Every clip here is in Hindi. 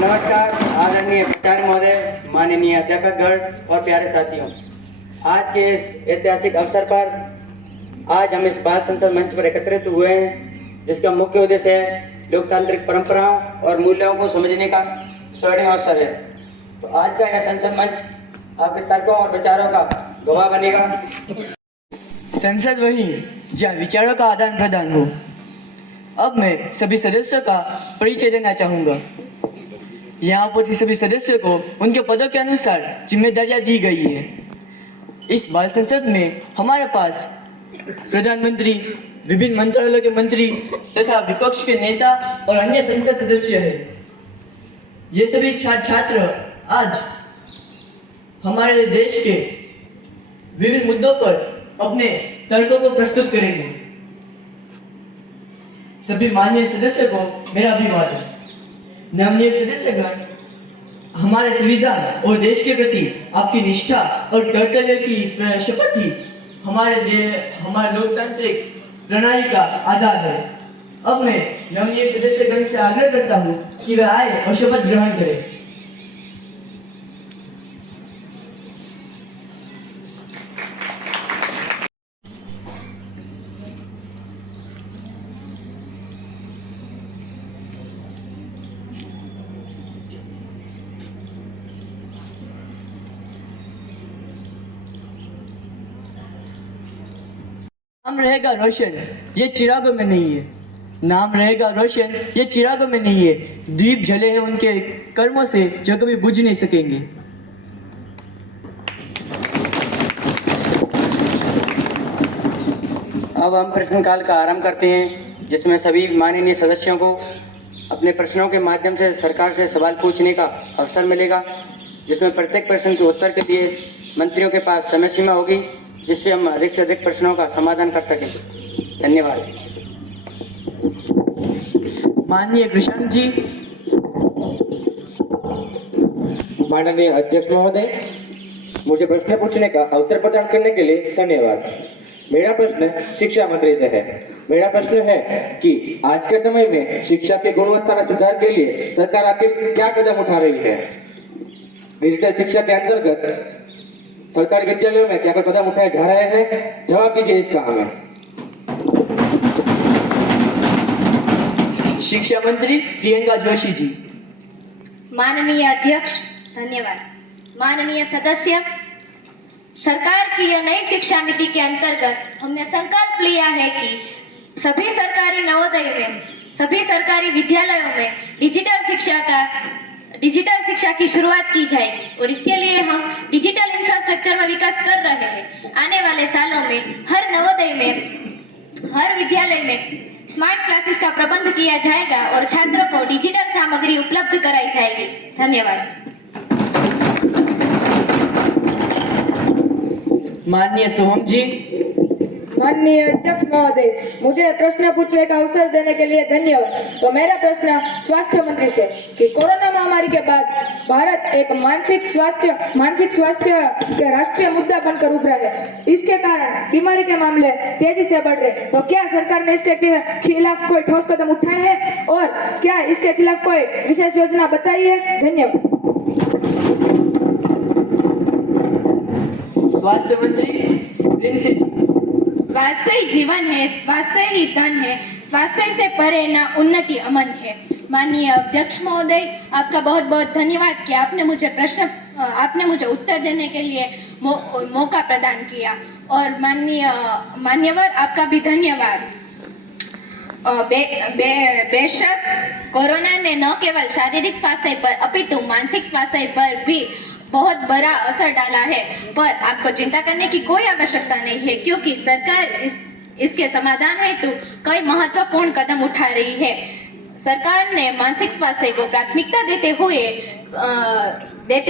नमस्कार आदरणीय प्राचार्य महोदय, माननीय अध्यापकगण और प्यारे साथियों, आज के इस ऐतिहासिक अवसर पर आज हम इस बाल संसद मंच पर एकत्रित हुए हैं, जिसका मुख्य उद्देश्य है लोकतांत्रिक परंपराओं और मूल्यों को समझने का स्वर्णिम अवसर है। तो आज का यह संसद मंच आपके तर्कों और विचारों का गवाह बनेगा। संसद वही जहाँ विचारों का आदान प्रदान हो। अब मैं सभी सदस्यों का परिचय देना चाहूँगा। यहाँ पर सभी सदस्यों को उनके पदों के अनुसार जिम्मेदारियाँ दी गई है। इस बाल संसद में हमारे पास प्रधानमंत्री, विभिन्न मंत्रालयों के मंत्री तथा विपक्ष के नेता और अन्य संसद सदस्य हैं। ये सभी छात्र आज हमारे देश के विभिन्न मुद्दों पर अपने तर्कों को प्रस्तुत करेंगे। सभी माननीय सदस्यों को मेरा अभिवादन। नवनियुक्त सदस्यगण, हमारे संविधान और देश के प्रति आपकी निष्ठा और कर्तव्य की शपथ ही हमारे लोकतांत्रिक प्रणाली का आधार है। अब मैं नवनियुक्त सदस्यगण से आग्रह करता हूँ कि वे आए और शपथ ग्रहण करें। नाम रहेगा रोशन, ये चिरागों में नहीं है। नाम रहेगा रोशन, ये चिरागों में नहीं है। दीप जले हैं उनके कर्मों से जो कभी बुझ नहीं सकेंगे। अब हम प्रश्नकाल का आरंभ करते हैं, जिसमें सभी माननीय सदस्यों को अपने प्रश्नों के माध्यम से सरकार से सवाल पूछने का अवसर मिलेगा, जिसमें प्रत्येक प्रश्न के उत्तर के लिए मंत्रियों के पास समय सीमा होगी, जिससे हम अधिक से अधिक प्रश्नों का समाधान कर सकें। धन्यवाद। माननीय कृष्ण जी। माननीय अध्यक्ष महोदय, मुझे प्रश्न पूछने का अवसर प्रदान करने के लिए धन्यवाद। मेरा प्रश्न शिक्षा मंत्री से है। मेरा प्रश्न है कि आज के समय में शिक्षा की गुणवत्ता में सुधार के लिए सरकार आखिर क्या कदम उठा रही है। डिजिटल शिक्षा के अंतर्गत सरकारी विद्यालयों में क्या कदम उठाए जा रहे हैं, जवाब दीजिए इसका हमें। शिक्षा मंत्री प्रियंका जोशी जी। माननीय अध्यक्ष, धन्यवाद। माननीय सदस्य, सरकार की यह नई शिक्षा नीति के अंतर्गत हमने संकल्प लिया है कि सभी सरकारी नवोदय में, सभी सरकारी विद्यालयों में डिजिटल शिक्षा की शुरुआत की जाएगी और इसके लिए हम डिजिटल इंफ्रास्ट्रक्चर में विकास कर रहे हैं। आने वाले सालों में हर नवोदय में, हर विद्यालय में स्मार्ट क्लासेस का प्रबंध किया जाएगा और छात्रों को डिजिटल सामग्री उपलब्ध कराई जाएगी। धन्यवाद। माननीय सोहम जी। माननीय अध्यक्ष महोदय, मुझे प्रश्न पूछने का अवसर देने के लिए धन्यवाद। तो मेरा प्रश्न स्वास्थ्य मंत्री से कि कोरोना महामारी के बाद भारत एक मानसिक स्वास्थ्य के राष्ट्रीय मुद्दा बनकर उभरा है। इसके कारण बीमारी के मामले तेजी से बढ़ रहे, तो क्या सरकार ने इसके खिलाफ कोई ठोस कदम उठाए हैं और क्या इसके खिलाफ कोई विशेष योजना बताई है? धन्यवाद। स्वास्थ्य मंत्री प्रिंसी जी। स्वास्थ्य ही जीवन है, स्वास्थ्य ही धन है, स्वास्थ्य से परे ना उन्नति अमन है। माननीय अध्यक्ष महोदय, आपका बहुत बहुत धन्यवाद कि आपने मुझे उत्तर देने के लिए मौका प्रदान किया। और मान्यवर, आपका भी धन्यवाद। बेशक कोरोना ने न केवल शारीरिक स्वास्थ्य पर अपितु मानसिक स्वास्थ्य पर भी बहुत बड़ा असर डाला है, पर आपको चिंता करने की कोई आवश्यकता नहीं है, क्योंकि सरकार इसके समाधान हेतु कई महत्वपूर्ण कदम उठा रही है। सरकार ने मानसिक स्वास्थ्य को प्राथमिकता देते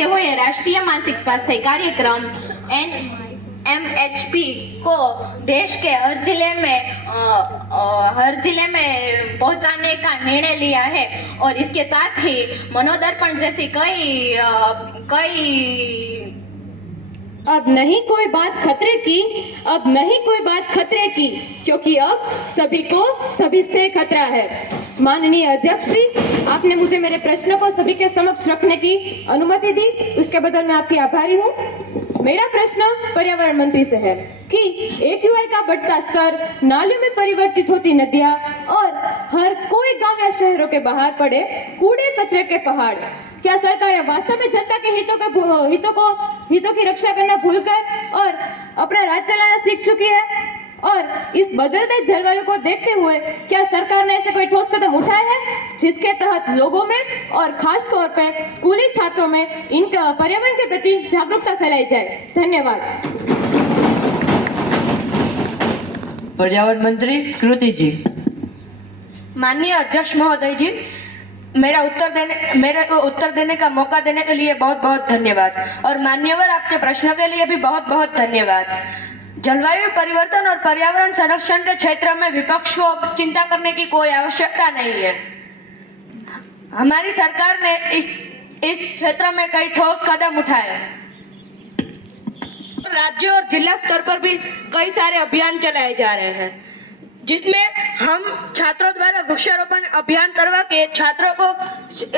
हुए राष्ट्रीय मानसिक स्वास्थ्य कार्यक्रम NMHP को देश के हर जिले में पहुंचाने का निर्णय लिया है। और इसके साथ ही मनोदर्पण जैसी कई अब नहीं कोई बात खतरे की, क्योंकि अब सभी को सभी से खतरा है। माननीय अध्यक्ष श्री, आपने मुझे मेरे प्रश्न को सभी के समक्ष रखने की अनुमति दी, उसके बदल मैं आपकी आभारी हूँ। मेरा प्रश्न पर्यावरण मंत्री से है कि AQI का बढ़ता स्तर, नालियों में परिवर्तित होती नदियाँ और हर कोई गांव या शहरों के बाहर पड़े कूड़े कचरे के पहाड़, क्या सरकार वास्तव में जनता के हितों की रक्षा करना भूलकर और अपना राज चलाना सीख चुकी है? और इस बदलते जलवायु को देखते हुए क्या सरकार ने ऐसे कोई ठोस कदम उठाए हैं जिसके तहत लोगों में और खास तौर पर स्कूली छात्रों में इन पर्यावरण के प्रति जागरूकता फैलाई जाए? धन्यवाद। पर्यावरण मंत्री कृति जी। माननीय अध्यक्ष महोदय जी, मेरे उत्तर देने का मौका देने के लिए बहुत बहुत धन्यवाद। और मान्यवर, आपके प्रश्न के लिए भी बहुत बहुत धन्यवाद। जलवायु परिवर्तन और पर्यावरण संरक्षण के क्षेत्र में विपक्ष को चिंता करने की कोई आवश्यकता नहीं है। हमारी सरकार ने इस क्षेत्र में कई ठोस कदम उठाए। राज्य और जिला स्तर पर भी कई सारे अभियान चलाए जा रहे हैं, जिसमें हम छात्रों द्वारा वृक्षारोपण अभियान करवा के छात्रों को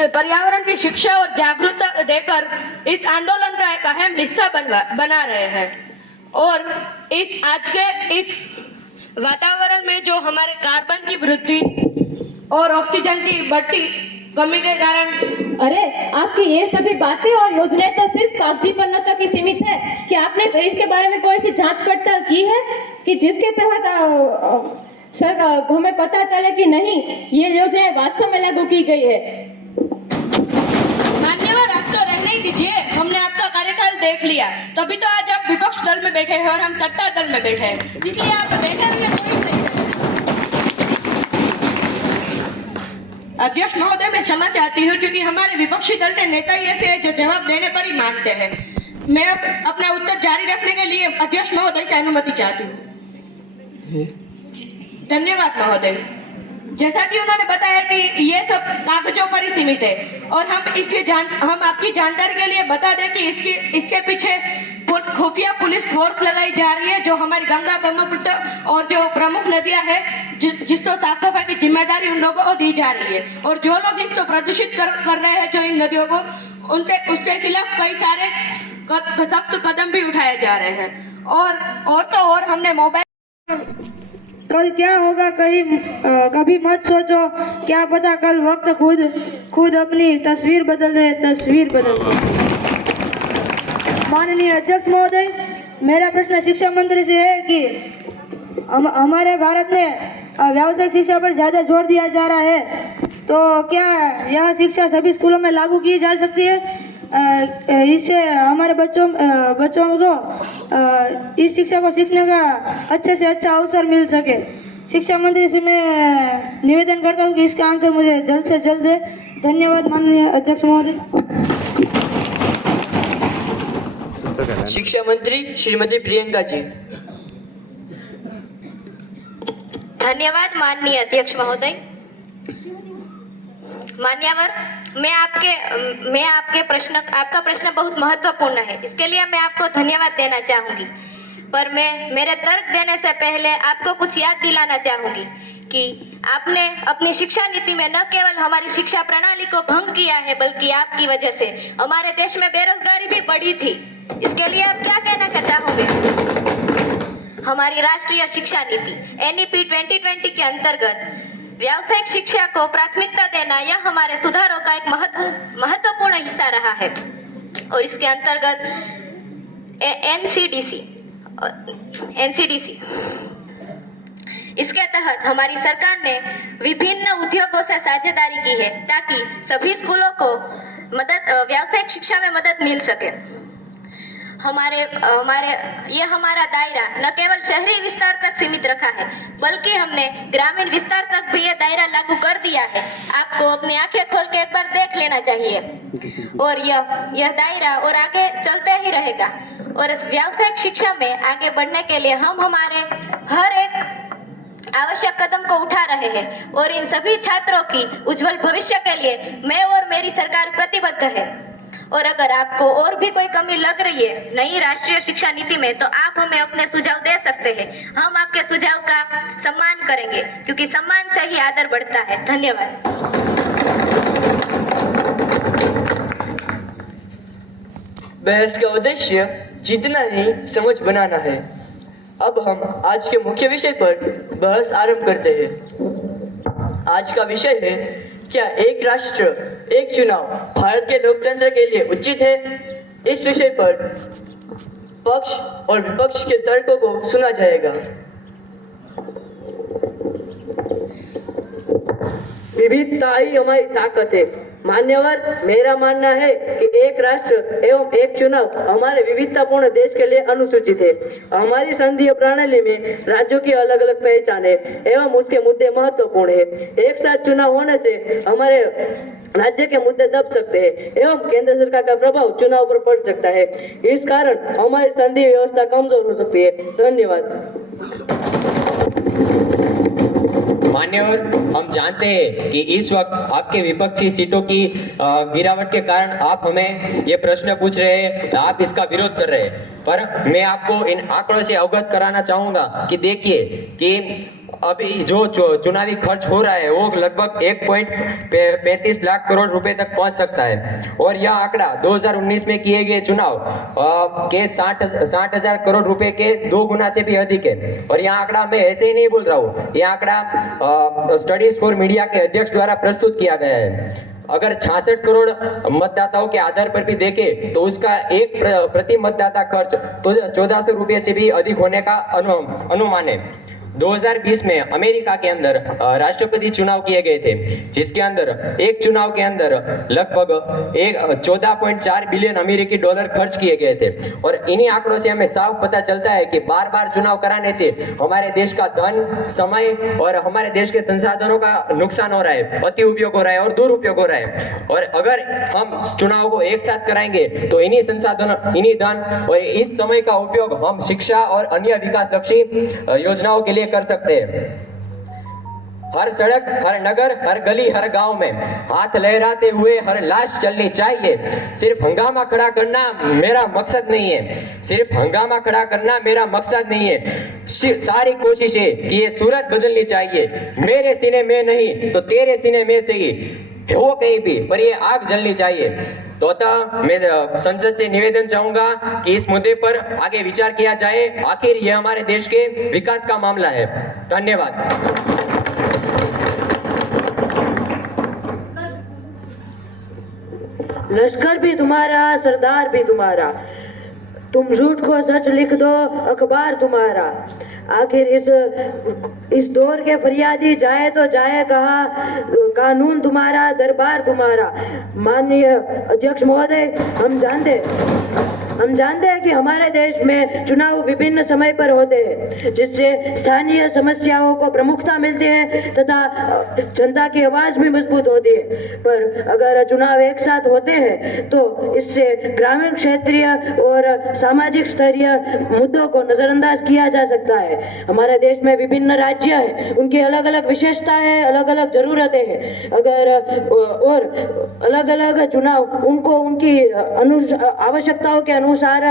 पर्यावरण की शिक्षा और जागरूकता देकर इस आंदोलन का एक अहम हिस्सा बना रहे हैं। और आज के इस वातावरण में जो हमारे कार्बन की वृद्धि और ऑक्सीजन की बढ़ती कमी के कारण, अरे आपकी ये सभी बातें और योजनाएं तो सिर्फ कागजी पन्नों तक ही सीमित है। क्या आपने इसके बारे में कोई सी जांच पड़ताल की है कि जिसके तहत सर हमें पता चले कि नहीं ये योजनाएं वास्तव में लागू की गई है? मान्यवर, आप तो रहने ही दीजिए, हमने आपका कार्यकाल देख लिया, तभी तो आज आप विपक्ष दल में बैठे हैं और हम सत्ता दल में बैठे हैं, इसलिए आप बैठे हुए कोई नहीं। अध्यक्ष महोदय, मैं क्षमा चाहती हूँ, क्योंकि हमारे विपक्षी दल के नेता ही ऐसे हैं जो जवाब देने पर ही मानते हैं। मैं अब अपना उत्तर जारी रखने के लिए अध्यक्ष महोदय से अनुमति चाहती हूँ। धन्यवाद महोदय। जैसा कि उन्होंने बताया कि ये सब कागजों पर ही सीमित है, और हम आपकी जानकारी के लिए बता दें कि इसके पीछे खुफिया पुलिस फोर्स लगाई जा रही है, जो हमारी गंगा, ब्रह्मपुत्र और जो प्रमुख नदियां हैं, जिसको साफ सफाई की जिम्मेदारी उन लोगों को दी जा रही है। और जो लोग इनको प्रदूषित कर रहे हैं, जो इन नदियों को, उसके खिलाफ कई सारे सख्त कदम भी उठाए जा रहे हैं। और हमने मोबाइल, कल क्या होगा कभी मत सोचो, क्या पता कल वक्त खुद अपनी तस्वीर बदल दे। माननीय अध्यक्ष महोदय, मेरा प्रश्न शिक्षा मंत्री से है कि हमारे भारत में व्यावसायिक शिक्षा पर ज़्यादा जोर दिया जा रहा है, तो क्या यह शिक्षा सभी स्कूलों में लागू की जा सकती है? इससे हमारे बच्चों को इस शिक्षा को सीखने का अच्छे से अच्छा अवसर मिल सके। शिक्षा मंत्री से मैं निवेदन करता हूँ कि इसका आंसर मुझे जल्द से जल्द दे। धन्यवाद माननीय अध्यक्ष महोदय। शिक्षा मंत्री श्रीमती प्रियंका जी। धन्यवाद माननीय अध्यक्ष महोदय। मान्यवर, आपका प्रश्न बहुत महत्वपूर्ण है, इसके लिए मैं आपको धन्यवाद देना चाहूंगी। पर मैं मेरे तर्क देने से पहले आपको कुछ याद दिलाना चाहूंगी कि आपने अपनी शिक्षा नीति में न केवल हमारी शिक्षा प्रणाली को भंग किया है, बल्कि आपकी वजह से हमारे देश में बेरोजगारी भी बढ़ी थी। इसके लिए आप क्या कहना चाहोगे? हमारी राष्ट्रीय शिक्षा नीति NEP 2020 के अंतर्गत व्यावसायिक शिक्षा को प्राथमिकता देना यह हमारे सुधारों का एक महत्वपूर्ण हिस्सा रहा है। और इसके अंतर्गत NCDC इसके तहत हमारी सरकार ने विभिन्न उद्योगों से साझेदारी की है ताकि सभी स्कूलों को व्यावसायिक शिक्षा में मदद मिल सके। हमारा दायरा न केवल शहरी विस्तार तक सीमित रखा है, बल्कि हमने ग्रामीण विस्तार तक भी यह दायरा लागू कर दिया है। आपको अपनी आंखें खोल के एक बार देख लेना चाहिए। और यह दायरा और आगे चलते ही रहेगा। और इस व्यावसायिक शिक्षा में आगे बढ़ने के लिए हम हमारे हर एक आवश्यक कदम को उठा रहे हैं और इन सभी छात्रों की उज्जवल भविष्य के लिए मैं और मेरी सरकार प्रतिबद्ध है। और अगर आपको और भी कोई कमी लग रही है नई राष्ट्रीय शिक्षा नीति में, तो आप हमें अपने सुझाव दे सकते हैं। हम आपके सुझाव का सम्मान करेंगे, क्योंकि सम्मान से ही आदर बढ़ता है। धन्यवाद। बहस का उद्देश्य जीतना ही समझ बनाना है। अब हम आज के मुख्य विषय पर बहस आरंभ करते हैं। आज का विषय है, क्या एक राष्ट्र एक चुनाव भारत के लोकतंत्र के लिए उचित है? इस विषय पर पक्ष और विपक्ष के तर्कों को सुना जाएगा। विविधता ही हमारी ताकत है। मान्यवर, मेरा मानना है कि एक राष्ट्र एवं एक चुनाव हमारे विविधतापूर्ण देश के लिए अनुसूचित है। हमारी संघीय प्रणाली में राज्यों की अलग अलग पहचान है एवं उसके मुद्दे महत्वपूर्ण है। एक साथ चुनाव होने से हमारे राज्य के मुद्दे दब सकते हैं एवं केंद्र सरकार का प्रभाव चुनाव पर पड़ सकता है। इस कारण हमारी संघीय व्यवस्था कमजोर हो सकती है। धन्यवाद। मान्यवर, हम जानते हैं कि इस वक्त आपके विपक्षी सीटों की गिरावट के कारण आप हमें ये प्रश्न पूछ रहे हैं, आप इसका विरोध कर रहे हैं। पर मैं आपको इन आंकड़ों से अवगत कराना चाहूंगा कि देखिए कि अभी जो चुनावी खर्च हो रहा है वो लगभग 1.35 लाख करोड़ रुपए तक पहुंच सकता है। और यह आंकड़ा 2019 में किए गए चुनाव के 60,000 करोड़ रुपए के 2 गुना से भी अधिक है। और यह आंकड़ा मैं ऐसे ही नहीं बोल रहा हूँ, यह आंकड़ा स्टडीज फॉर मीडिया के अध्यक्ष द्वारा प्रस्तुत किया गया है। अगर 66 करोड़ मतदाताओं के आधार पर भी देखें तो उसका एक प्रति मतदाता खर्च तो 1400 रुपये से भी अधिक होने का अनुमान है। 2020 में अमेरिका के अंदर राष्ट्रपति चुनाव किए गए थे, जिसके अंदर एक चुनाव के अंदर लगभग 14.4 बिलियन अमेरिकी डॉलर खर्च किए गए थे। और इन्हीं आंकड़ों से हमें साफ पता चलता है कि बार बार चुनाव कराने से हमारे देश का धन, समय और हमारे देश के संसाधनों का नुकसान हो रहा है, अति उपयोग हो रहा है और दुरुपयोग हो रहा है। और अगर हम चुनाव को एक साथ कराएंगे तो इन्हीं संसाधनों, इन्हीं धन और इस समय का उपयोग हम शिक्षा और अन्य विकास लक्षी योजनाओं के लिए कर सकते हैं। हर सड़क, हर नगर, हर गली, हर गांव में हाथ लहराते हुए हर लाश चलनी चाहिए। सिर्फ हंगामा खड़ा करना मेरा मकसद नहीं है, सिर्फ हंगामा खड़ा करना मेरा मकसद नहीं है। सारी कोशिश है कि ये सूरत बदलनी चाहिए। मेरे सीने में नहीं तो तेरे सीने में से ही हो कहीं भी, पर ये आग जलनी चाहिए। तो अतः मैं संसद से निवेदन चाहूंगा कि इस मुद्दे पर आगे विचार किया जाए। आखिर यह हमारे देश के विकास का मामला है। धन्यवाद। लश्कर भी तुम्हारा, सरदार भी तुम्हारा, तुम झूठ को सच लिख दो, अखबार तुम्हारा। आखिर इस दौर के फरियादी जाए तो जाए कहाँ, कानून तुम्हारा, दरबार तुम्हारा। माननीय अध्यक्ष महोदय, हम जानते हम जानते हैं कि हमारे देश में चुनाव विभिन्न समय पर होते हैं, जिससे स्थानीय समस्याओं को प्रमुखता मिलती है तथा जनता की आवाज भी मजबूत होती है। पर अगर चुनाव एक साथ होते हैं तो इससे ग्रामीण, क्षेत्रीय और सामाजिक स्तरीय मुद्दों को नजरअंदाज किया जा सकता है। हमारे देश में विभिन्न राज्य हैं, उनकी अलग अलग विशेषताएं हैं, अलग अलग जरूरतें हैं। अगर और अलग अलग चुनाव उनको उनकी आवश्यकताओं के अनुसार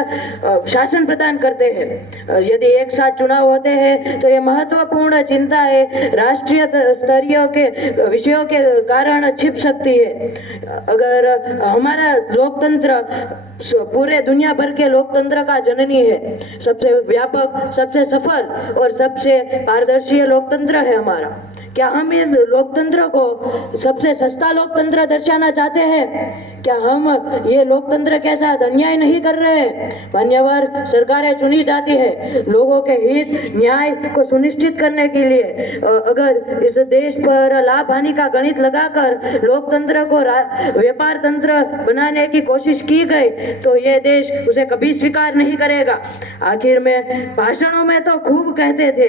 शासन प्रदान करते हैं। यदि एक साथ चुनाव होते हैं तो ये महत्वपूर्ण चिंता है राष्ट्रीय स्तरीय के विषयों के कारण छिप सकती है। अगर हमारा लोकतंत्र पूरे दुनिया भर के लोकतंत्र का जननी है, सबसे व्यापक, सबसे सफल और सबसे पारदर्शी लोकतंत्र है हमारा। क्या हम इन लोकतंत्र को सबसे सस्ता लोकतंत्र दर्शाना चाहते हैं? क्या हम ये लोकतंत्र के साथ अन्याय नहीं कर रहे हैं? मान्यवर, सरकारें चुनी जाती है लोगों के हित, न्याय को सुनिश्चित करने के लिए। अगर इस देश पर लाभ हानि का गणित लगाकर लोकतंत्र को व्यापार तंत्र बनाने की कोशिश की गई तो ये देश उसे कभी स्वीकार नहीं करेगा। आखिर में भाषणों में तो खूब कहते थे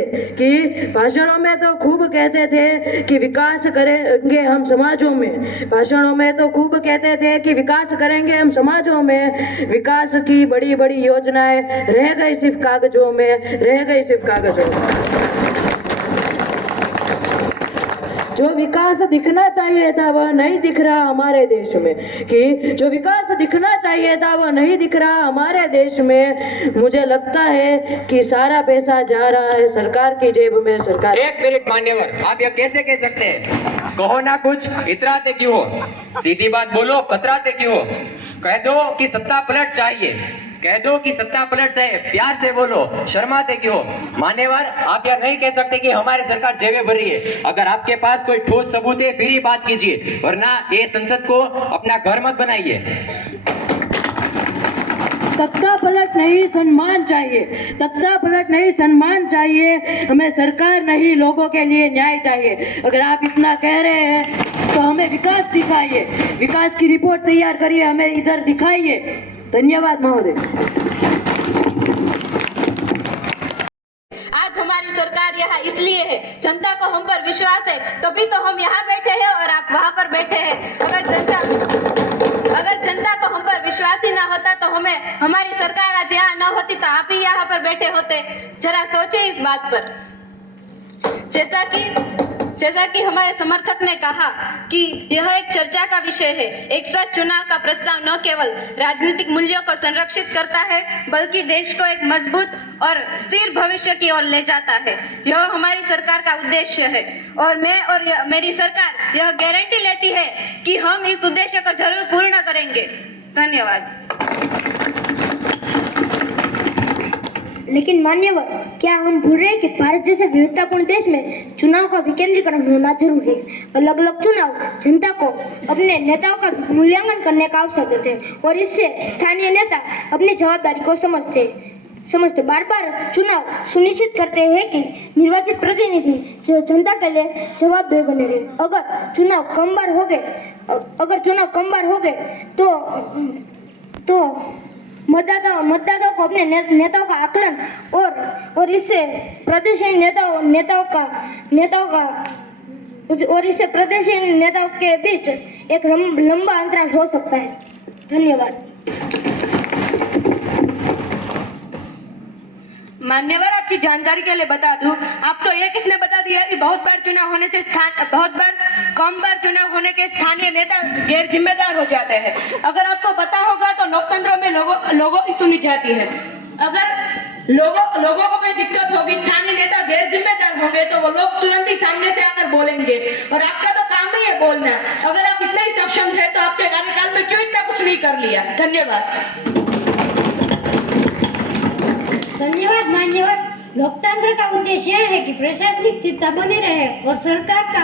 कि विकास करेंगे हम समाजों में। भाषणों में तो खूब कहते थे कि विकास करेंगे हम समाजों में। विकास की बड़ी बड़ी योजनाएं रह गई सिर्फ कागजों में, रह गई सिर्फ कागजों में। जो विकास दिखना चाहिए था वह नहीं दिख रहा हमारे देश में, कि जो विकास दिखना चाहिए था वह नहीं दिख रहा हमारे देश में। मुझे लगता है कि सारा पैसा जा रहा है सरकार की जेब में। सरकार, एक मिनट मान्यवर, आप यह कैसे कह सकते हैं? कहो ना कुछ, इतराते क्यों हो? सीधी बात बोलो, कतराते क्यों हो? कह दो कि सत्ता पलट चाहिए, कह दो कि सत्ता पलट चाहिए, प्यार से बोलो, शर्माते क्यों? मान्यवर, आप यह नहीं कह सकते कि हमारी सरकार जेबें भर रही है। अगर आपके पास कोई ठोस सबूत है फिर ही बात कीजिए, वरना ये संसद को अपना घर मत बनाइए। तख्ता पलट नहीं, सम्मान चाहिए। तख्ता पलट नहीं, सम्मान चाहिए। हमें सरकार नहीं, लोगों के लिए न्याय चाहिए। अगर आप इतना कह रहे हैं तो हमें विकास दिखाइए, विकास की रिपोर्ट तैयार करिए, हमें इधर दिखाइए। धन्यवाद महोदय। आज हमारी सरकार यहाँ इसलिए है, जनता को हम पर विश्वास है, तभी तो हम यहाँ बैठे हैं और आप वहाँ पर बैठे हैं। अगर जनता को हम पर विश्वास ही ना होता तो हमें हमारी सरकार आज यहाँ ना होती, तो आप ही यहाँ पर बैठे होते। जरा सोचे इस बात पर। जैसा कि हमारे समर्थक ने कहा कि यह एक चर्चा का विषय है। एक सच चुनाव का प्रस्ताव न केवल राजनीतिक मूल्यों को संरक्षित करता है, बल्कि देश को एक मजबूत और स्थिर भविष्य की ओर ले जाता है। यह हमारी सरकार का उद्देश्य है और मैं और मेरी सरकार यह गारंटी लेती है कि हम इस उद्देश्य को जरूर पूर्ण करेंगे। धन्यवाद। लेकिन मान्यवर, क्या हम भूल रहे हैं कि भारत जैसे विविधतापूर्ण देश में चुनाव का विकेंद्रीकरण होना जरूरी है। अलग अलग चुनाव जनता को अपने नेताओं का मूल्यांकन करने का अवसर देते हैं और इससे स्थानीय नेता अपनी जवाबदारी को समझते बार बार चुनाव सुनिश्चित करते हैं कि निर्वाचित प्रतिनिधि जनता के लिए जवाबदेह बने रहे। अगर चुनाव कम बार हो गए तो मतदाताओं को अपने नेताओं का आकलन और इससे प्रदेशीय नेताओं के बीच एक लंबा अंतराल हो सकता है। धन्यवाद। मान्यवर, आपकी जानकारी के लिए बता दूं, आप तो ये किसने बता दिया कि बहुत बार कम बार चुनाव होने के स्थानीय नेता गैर जिम्मेदार हो जाते हैं। अगर आपको पता होगा तो लोकतंत्र में लोगों की सुनी जाती है। अगर लोगों को कोई दिक्कत होगी, स्थानीय नेता गैर जिम्मेदार होंगे तो वो लोग तुरंत ही सामने से आकर बोलेंगे और आपका तो काम ही है बोलना। अगर आप इतने ही सक्षम थे तो आपके कार्यकाल में क्यों इतना कुछ नहीं कर लिया? धन्यवाद। धन्यवाद मान्यवर। लोकतंत्र का उद्देश्य यह है कि प्रशासनिक स्थिरता बनी रहे और सरकार का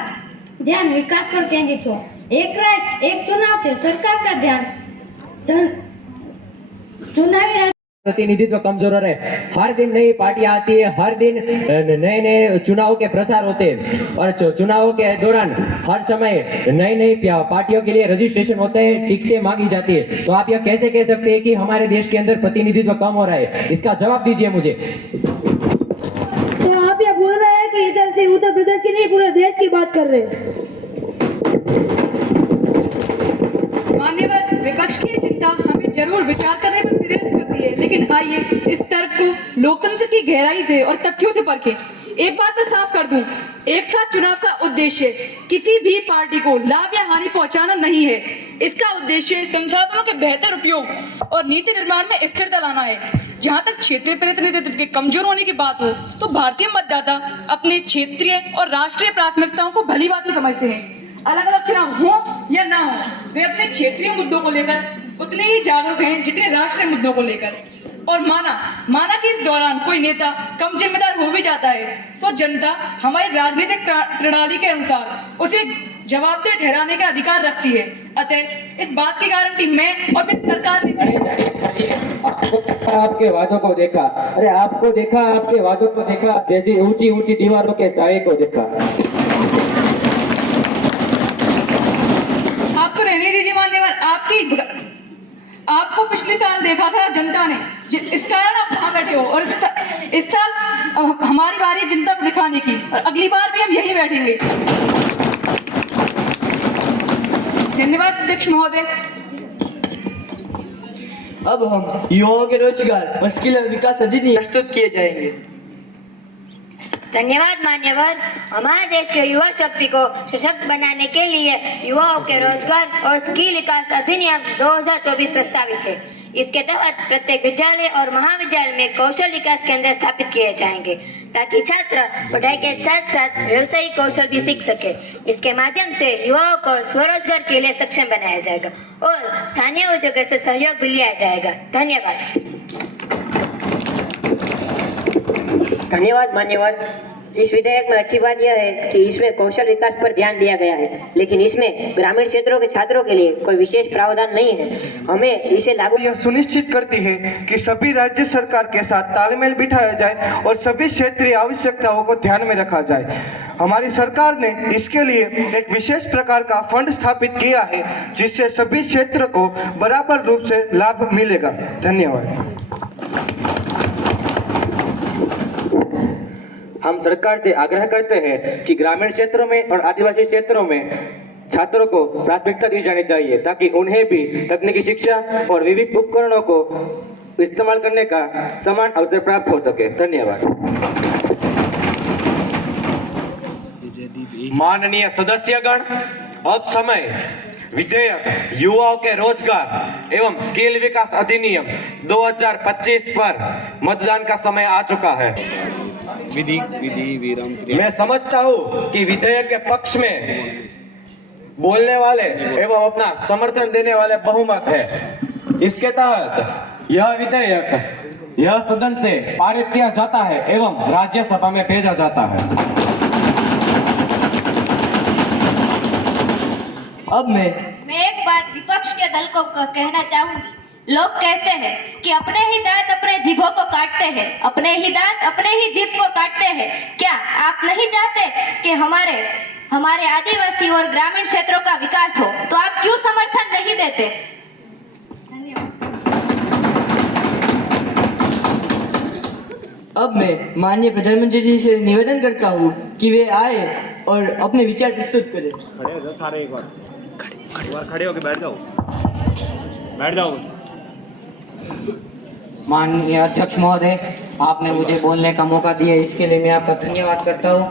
ध्यान विकास पर केंद्रित हो। एक राष्ट्र एक चुनाव से सरकार का ध्यान चुनावी प्रतिनिधित्व कमजोर हो रहा है। हर दिन नई पार्टियां आती है, हर दिन नए नए चुनाव के प्रसार होते हैं और चुनावों के दौरान हर समय नई नई पार्टियों के लिए रजिस्ट्रेशन होते हैं, टिकटें मांगी जाती है। तो आप यह कैसे कह सकते हैं कि हमारे देश के अंदर प्रतिनिधित्व कम हो रहा है? इसका जवाब दीजिए मुझे। तो आप ये बोल रहे हैं कि इधर सिर्फ उत्तर प्रदेश की नहीं पूरे देश की बात कर रहे हैं। मान्यवर, विपक्ष की चिंता हमें जरूर विचार करने पर प्रेरित करती है, लेकिन आइए इस तर्क को लोकतंत्र की गहराई से और तथ्यों से परखें। एक बात मैं साफ कर दूं, एक साथ चुनाव का उद्देश्य किसी भी पार्टी को लाभ या हानि पहुंचाना नहीं है। इसका उद्देश्य संसाधनों के बेहतर उपयोग और नीति निर्माण में स्थिरता लाना है। जहां तक क्षेत्रीय प्रतिनिधित्व के कमजोर होने की बात हो, तो भारतीय मतदाता अपने क्षेत्रीय और राष्ट्रीय प्राथमिकताओं को भली भांति समझते हैं। अलग अलग चुनाव हो या ना हो, वे अपने क्षेत्रीय मुद्दों को लेकर उतने ही जागरूक हैं जितने राष्ट्रीय मुद्दों को लेकर। और माना कि इस दौरान कोई नेता कम जिम्मेदार हो भी जाता है, तो जनता हमारी राजनीतिक प्रणाली के अनुसार उसे जवाबदेह ठहराने का अधिकार रखती है। अतः इस बात की गारंटी मैं और मेरी सरकार ने आपके वादों को देखा, अरे आपको देखा, आपके वादों को देखा, जैसी ऊंची ऊंची दीवारों के साए को देखा। आपको रहने दीजिए मान्यवर, आपको पिछले साल देखा था जनता ने, इस कारण आप वहां बैठे हो, और इस साल हमारी बारी है जनता को दिखाने की, और अगली बार भी हम यही बैठेंगे। धन्यवाद अध्यक्ष महोदय। अब हम युवाओं के रोजगार और स्किल और विकास अधिनियम प्रस्तुत किए जाएंगे। धन्यवाद मान्यवर। हमारे देश के युवा शक्ति को सशक्त बनाने के लिए युवाओं के रोजगार और स्किल विकास अधिनियम 2024 प्रस्तावित है। इसके तहत प्रत्येक विद्यालय और महाविद्यालय में कौशल विकास केंद्र स्थापित किए जाएंगे, ताकि छात्र पढ़ाई के साथ साथ व्यवसायिक कौशल भी सीख सके। इसके माध्यम से युवाओं को स्वरोजगार के लिए सक्षम बनाया जाएगा और स्थानीय उद्योगों से सहयोग भी लिया जाएगा। धन्यवाद। धन्यवाद मान्यवर। इस विधेयक में अच्छी बात यह है कि इसमें कौशल विकास पर ध्यान दिया गया है, लेकिन इसमें ग्रामीण क्षेत्रों के छात्रों के लिए कोई विशेष प्रावधान नहीं है। हमें इसे लागू यह सुनिश्चित करती है कि सभी राज्य सरकार के साथ तालमेल बिठाया जाए और सभी क्षेत्रीय आवश्यकताओं को ध्यान में रखा जाए। हमारी सरकार ने इसके लिए एक विशेष प्रकार का फंड स्थापित किया है, जिससे सभी क्षेत्र को बराबर रूप से लाभ मिलेगा। धन्यवाद। हम सरकार से आग्रह करते हैं कि ग्रामीण क्षेत्रों में और आदिवासी क्षेत्रों में छात्रों को प्राथमिकता दी जानी चाहिए, ताकि उन्हें भी तकनीकी शिक्षा और विविध उपकरणों को इस्तेमाल करने का समान अवसर प्राप्त हो सके। धन्यवाद। माननीय सदस्यगण, अब समय विधेयक युवाओं के रोजगार एवं स्किल विकास अधिनियम 2025 पर मतदान का समय आ चुका है। मैं समझता हूँ कि विधेयक के पक्ष में बोलने वाले एवं अपना समर्थन देने वाले बहुमत है। इसके तहत यह विधेयक यह सदन से पारित किया जाता है एवं राज्यसभा में भेजा जाता है। अब मैं एक बात विपक्ष के दल को कहना चाहूंगी। लोग कहते हैं कि अपने ही दांत अपने जीभों को काटते हैं, अपने ही दांत अपने ही जीभ को काटते हैं। क्या आप नहीं चाहते कि हमारे आदिवासी और ग्रामीण क्षेत्रों का विकास हो? तो आप क्यों समर्थन नहीं देते? अब मैं माननीय प्रधानमंत्री जी से निवेदन करता हूँ कि वे आए और अपने विचार प्रस्तुत करें। खड़े हो जाओ सारे, एक बार खड़े होकर बैठ जाओ। माननीय अध्यक्ष महोदय, आपने मुझे बोलने का मौका दिया, इसके लिए मैं आपका धन्यवाद करता हूँ।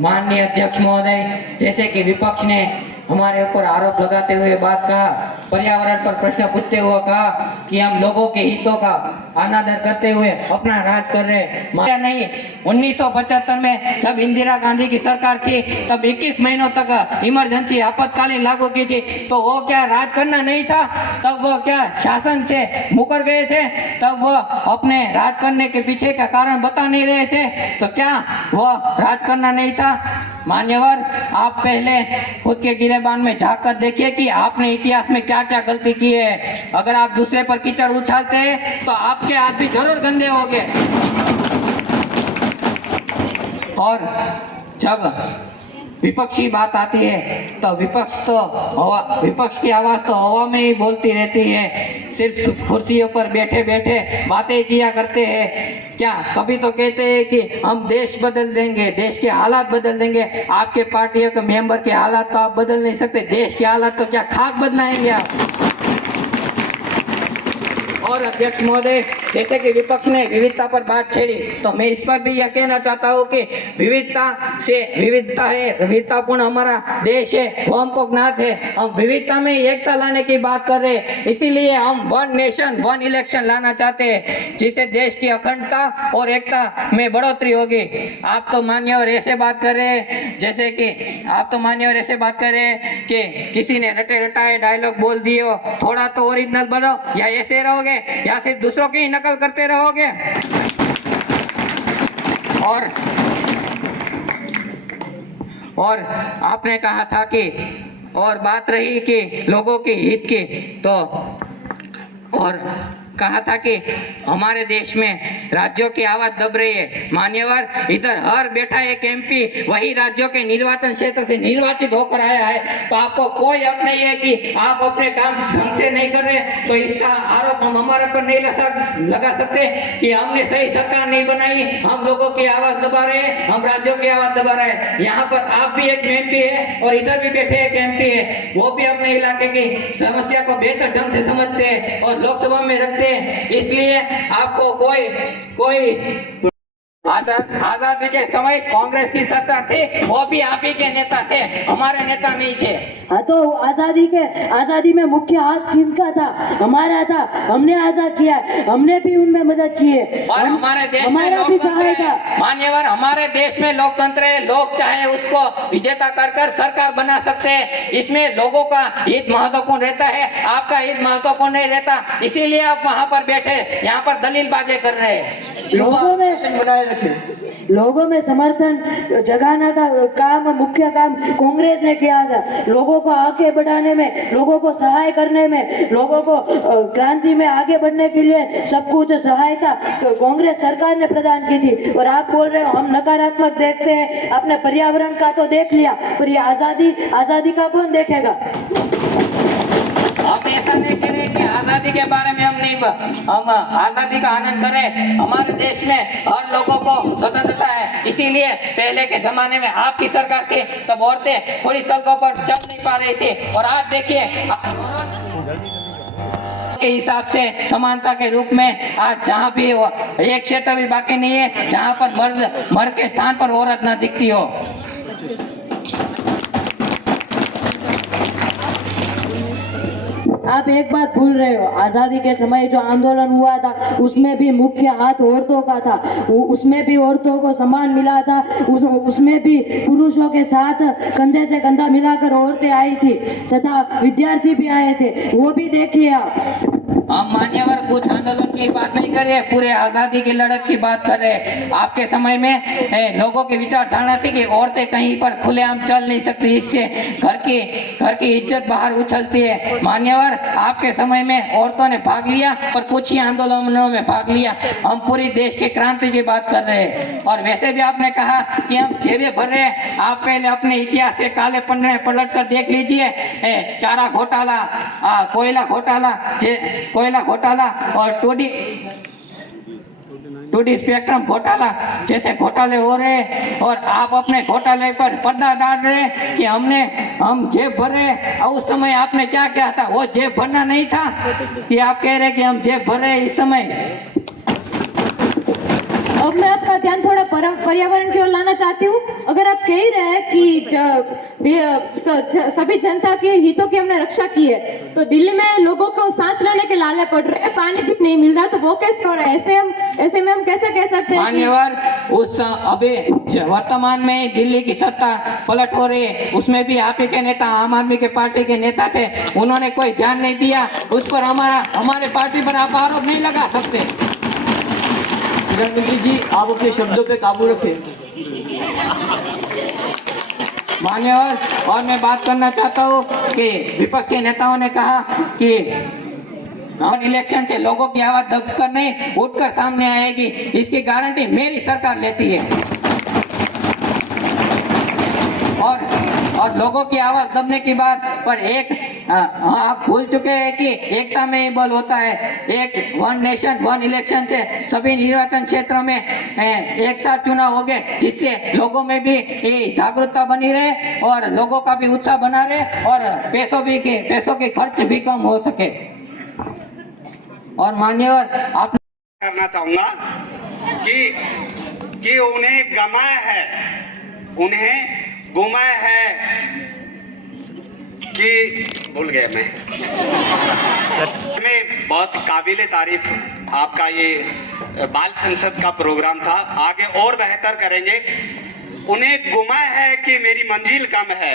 माननीय अध्यक्ष महोदय, जैसे कि विपक्ष ने हमारे ऊपर आरोप लगाते हुए बात कहा, पर्यावरण पर प्रश्न पूछते हुए कहा कि हम लोगों के हितों का अनादर करते हुए अपना राज कर रहे हैं। नहीं, 1975 में जब इंदिरा गांधी की सरकार थी तब 21 महीनों तक इमरजेंसी आपातकालीन लागू की थी, तो वो क्या राज करना नहीं था? तब वो क्या शासन से मुकर गए थे? तब वो अपने राज करने के पीछे का कारण बता नहीं रहे थे? तो क्या वो राज करना नहीं था? मान्यवर, आप पहले खुद के गिरेबान में झांक कर देखिए कि आपने इतिहास में क्या क्या गलती की है। अगर आप दूसरे पर कीचड़ उछालते हैं तो आपके हाथ भी जरूर गंदे होंगे। और जब विपक्षी बात आती है तो विपक्ष की आवाज तो हवा में ही बोलती रहती है। सिर्फ कुर्सियों पर बैठे बैठे बातें किया करते हैं। क्या कभी तो कहते हैं कि हम देश बदल देंगे, देश के हालात बदल देंगे। आपके पार्टियों के मेंबर के हालात तो आप बदल नहीं सकते, देश के हालात तो क्या खाक बदलाएंगे आप। और अध्यक्ष महोदय, जैसे कि विपक्ष ने विविधता पर बात छेड़ी तो मैं इस पर भी यह कहना चाहता हूँ कि विविधता है, विविधतापूर्ण हमारा देश है, वो हमको ज्ञात है। हम विविधता में एकता लाने की बात कर रहे हैं, इसीलिए हम वन नेशन वन इलेक्शन लाना चाहते हैं, जिससे देश की अखंडता और एकता में बढ़ोतरी होगी। आप तो मान्यवर ऐसे बात कर रहे हैं जैसे कि किसी ने रटे रटाए डायलॉग बोल दिए हो, थोड़ा तो ओरिजिनल बनो, या ऐसे रहोगे या सिर्फ दूसरों की नकल करते रहोगे। और आपने कहा था कि और बात रही कि लोगों के हित की, तो और कहा था कि हमारे देश में राज्यों की आवाज दब रही है। मान्यवर, इधर हर बैठा एक एमपी वही राज्यों के निर्वाचन क्षेत्र से निर्वाचित होकर आया है, तो आपको कोई हक नहीं है कि आप अपने काम ढंग से नहीं कर रहे, तो इसका आरोप हम हमारे पर नहीं लगा सकते कि हमने सही सरकार नहीं बनाई, हम लोगों की आवाज दबा रहे हैं, हम राज्यों की आवाज दबा रहे हैं। यहाँ पर आप भी एक एमपी है और इधर भी बैठे एक एमपी है, वो भी अपने इलाके की समस्या को बेहतर ढंग से समझते हैं और लोकसभा में रखते हैं। इसलिए आपको कोई आजादी के समय कांग्रेस की सरकार थी, वो भी आप ही के नेता थे, हमारे नेता नहीं थे। हाँ, तो आजादी में मुख्य हाथ किसका था? हमारा था, हमने आजाद किया, हमने भी उनमें मदद की है। और हमारे देश में लोकतंत्र है मान्यवर, हमारे देश में लोकतंत्र है, लोग चाहे उसको विजेता कर सरकार बना सकते हैं। इसमें लोगों का हित महत्वपूर्ण रहता है, आपका हित महत्वपूर्ण नहीं रहता, इसीलिए आप वहाँ पर बैठे यहाँ पर दलीलबाजी कर रहे हैं। लोगों में समर्थन जगाना का काम, मुख्य काम कांग्रेस ने किया था। लोगों को आगे बढ़ाने में, लोगों को सहाय करने में, लोगों को क्रांति में आगे बढ़ने के लिए सब कुछ सहायता कांग्रेस सरकार ने प्रदान की थी। और आप बोल रहे हो हम नकारात्मक देखते हैं, आपने पर्यावरण का तो देख लिया, पर ये आजादी का कौन देखेगा? हम ऐसा नहीं कह रहे कि आजादी के बारे में हम आजादी का आनंद करें। हमारे देश में हर लोगों को स्वतंत्रता है, इसीलिए पहले के जमाने में आपकी सरकार थी तब औरतें थोड़ी सड़कों पर चल नहीं पा रही थी, और आज देखिए के हिसाब से समानता के रूप में आज जहाँ भी एक क्षेत्र भी बाकी नहीं है जहाँ पर मर्द के स्थान पर औरत न दिखती हो। आप एक बात भूल रहे हो, आजादी के समय जो आंदोलन हुआ था उसमें भी मुख्य हाथ औरतों का था, उसमें भी औरतों को सम्मान मिला था, उसमें भी पुरुषों के साथ कंधे से कंधा मिलाकर औरतें आई थी तथा विद्यार्थी भी आए थे, वो भी देखिए आप। हम मान्यवर कुछ आंदोलन की बात नहीं कर रहे, पूरे आजादी की लड़त की बात कर रहे। आपके समय में लोगों की विचारधारा थी कि औरतें कहीं पर खुलेआम चल नहीं सकती, इससे घर की इज्जत बाहर उछलती है। मान्यवर, आपके समय में औरतों ने भाग लिया पर कुछ ही आंदोलनों में भाग लिया। हम पूरी देश की क्रांति की बात कर रहे हैं। और वैसे भी आपने कहा कि हम जेबें भर रहे हैं, आप पहले अपने इतिहास के काले पन्ने पलट कर देख लीजिए। चारा घोटाला, कोयला घोटाला और टूडी स्पेक्ट्रम घोटाला जैसे घोटाले हो रहे हैं, और आप अपने घोटाले पर पर्दा डाल रहे हैं कि हम जेब भर रहे हैं। और उस समय आपने क्या किया था? वो जेब भरना नहीं था कि आप कह रहे हैं कि हम जेब भर रहे हैं इस समय। अब मैं आपका ध्यान थोड़ा पर्यावरण की ओर लाना चाहती हूँ। अगर आप कह रहे हैं कि सभी जनता के हितों की हमने रक्षा की है, तो दिल्ली में लोगों को सांस लेने के लाले पड़ रहे हैं, पानी भी नहीं मिल रहा, तो वो कैसे हो रहा है? ऐसे में हम कैसे कह सकते हैं? मान्यवर, अभी वर्तमान में दिल्ली की सत्ता पलट हो रही है, उसमें भी आप ही के नेता आम आदमी के पार्टी के नेता थे, उन्होंने कोई ध्यान नहीं दिया। उस पर हमारे पार्टी पर आप आरोप नहीं लगा सकते। प्रधानमंत्री जी, आप अपने शब्दों पे काबू रखें। मान्यवर, और मैं बात करना चाहता हूँ कि विपक्षी नेताओं ने कहा कि इलेक्शन से लोगों की आवाज दबकर नहीं उठकर सामने आएगी, इसकी गारंटी मेरी सरकार लेती है। और लोगों की आवाज दबने की बात पर आप भूल चुके हैं कि एकता में ही बल होता है। एक वन नेशन वन इलेक्शन से सभी निर्वाचन क्षेत्रों में एक साथ चुनाव हो गए, जिससे लोगों में भी जागरूकता बनी रहे और लोगों का भी उत्साह बना रहे और पैसों के खर्च भी कम हो सके। और मान्यवर, आप करना चाहूंगा कि उन्हें गुमाया है कि भूल गया मैं बहुत काबिले तारीफ आपका ये बाल संसद का प्रोग्राम था, आगे और बेहतर करेंगे। उन्हें गुमा है कि मेरी मंजिल कम है,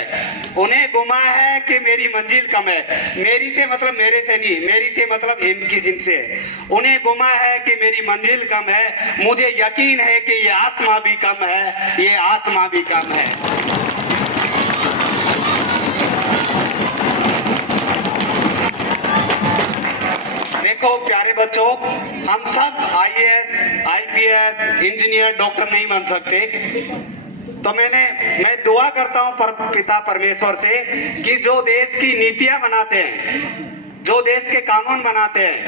उन्हें गुमा है कि मेरी मंजिल कम है। मेरी से मतलब मेरे से नहीं, मेरी से मतलब इनसे। उन्हें गुमा है कि मेरी मंजिल कम है, मुझे यकीन है कि ये आसमां भी कम है, ये आसमां भी कम है। देखो प्यारे बच्चों, हम सब IAS, IPS, इंजीनियर, डॉक्टर नहीं बन सकते, तो मैं दुआ करता हूं पिता परमेश्वर से कि जो देश की नीतियां बनाते हैं, जो देश के कानून बनाते हैं,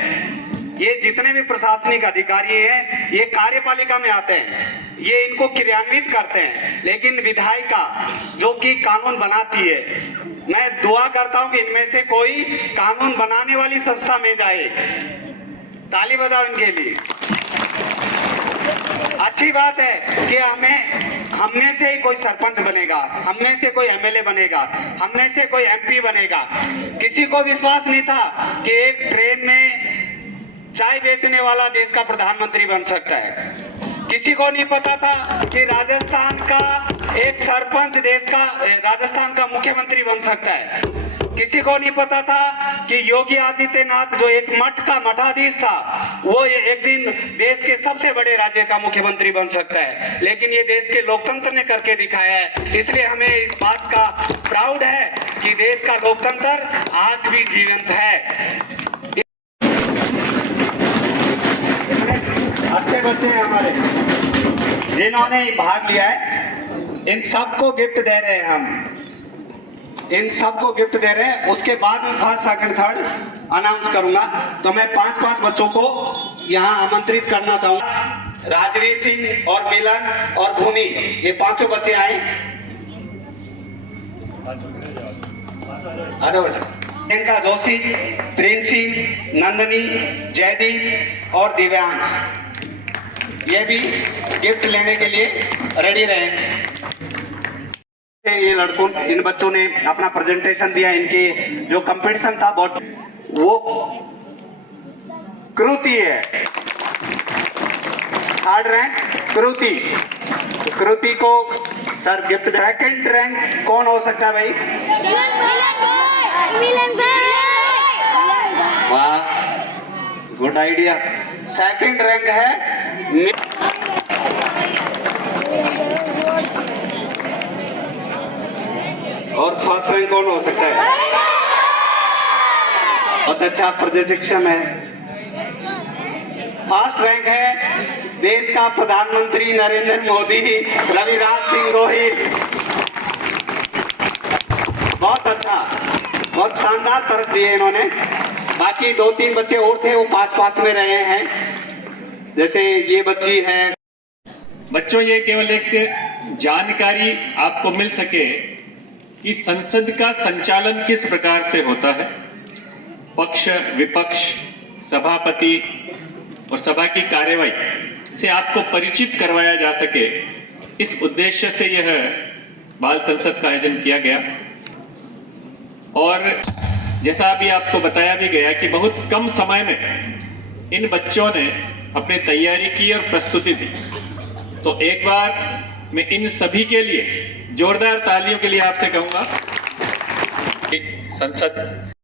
ये जितने भी प्रशासनिक अधिकारी हैं, ये कार्यपालिका में आते हैं, ये इनको क्रियान्वित करते हैं, लेकिन विधायिका जो कि कानून बनाती है, मैं दुआ करता हूं कि इनमें से कोई कानून बनाने वाली संस्था में जाए। ताली बजाओ इनके लिए। अच्छी बात है कि हम में से ही कोई सरपंच बनेगा, हम में से कोई MLA बनेगा, हम में से कोई MP बनेगा। किसी को विश्वास नहीं था कि एक ट्रेन में चाय बेचने वाला देश का प्रधानमंत्री बन सकता है। किसी को नहीं पता था कि राजस्थान का एक सरपंच राजस्थान का मुख्यमंत्री बन सकता है। किसी को नहीं पता था कि योगी आदित्यनाथ जो एक मठ का मठाधीश था, वो एक दिन देश के सबसे बड़े राज्य का मुख्यमंत्री बन सकता है। लेकिन ये देश के लोकतंत्र ने करके दिखाया है, इसलिए हमें इस बात का प्राउड है कि देश का लोकतंत्र आज भी जीवंत है। अच्छे बच्चे हैं हमारे जिन्होंने भाग लिया है, इन सबको गिफ्ट दे रहे हैं हम, इन सबको गिफ्ट दे रहे हैं। उसके बाद में फर्स्ट सेकंड थर्ड अनाउंस करूंगा। तो मैं 5-5 बच्चों को यहाँ आमंत्रित करना चाहूंगा। राजवीर सिंह और मिलन और भूमि, ये 5 बच्चे आए। प्रियंका जोशी, प्रिंसी, नंदनी, जयदीप और दिव्यांश, ये भी गिफ्ट लेने के लिए रेडी रहे। ये इन बच्चों ने अपना प्रेजेंटेशन दिया। इनके जो कंपटीशन था वो कृति है, 3rd रैंक कृति को सर गिफ्ट। 2nd रैंक कौन हो सकता है भाई? वाह, गुड आइडिया। 2nd रैंक है और 1st रैंक कौन हो सकता है? बहुत अच्छा प्रेजेंटेशन है। 1st रैंक है देश का प्रधानमंत्री नरेंद्र मोदी, रविराज सिंह रोहित। बहुत अच्छा, बहुत शानदार तरफ दिए इन्होंने। बाकी 2-3 बच्चे और थे, वो पास में रहे हैं, जैसे ये बच्ची है। बच्चों, ये केवल एक जानकारी आपको मिल सके कि संसद का संचालन किस प्रकार से होता है, पक्ष विपक्ष, सभापति और सभा की कार्यवाही से आपको परिचित करवाया जा सके, इस उद्देश्य से यह बाल संसद का आयोजन किया गया। और जैसा अभी आपको बताया भी गया कि बहुत कम समय में इन बच्चों ने अपनी तैयारी की और प्रस्तुति दी। तो एक बार मैं इन सभी के लिए जोरदार तालियों के लिए आपसे कहूंगा। संसद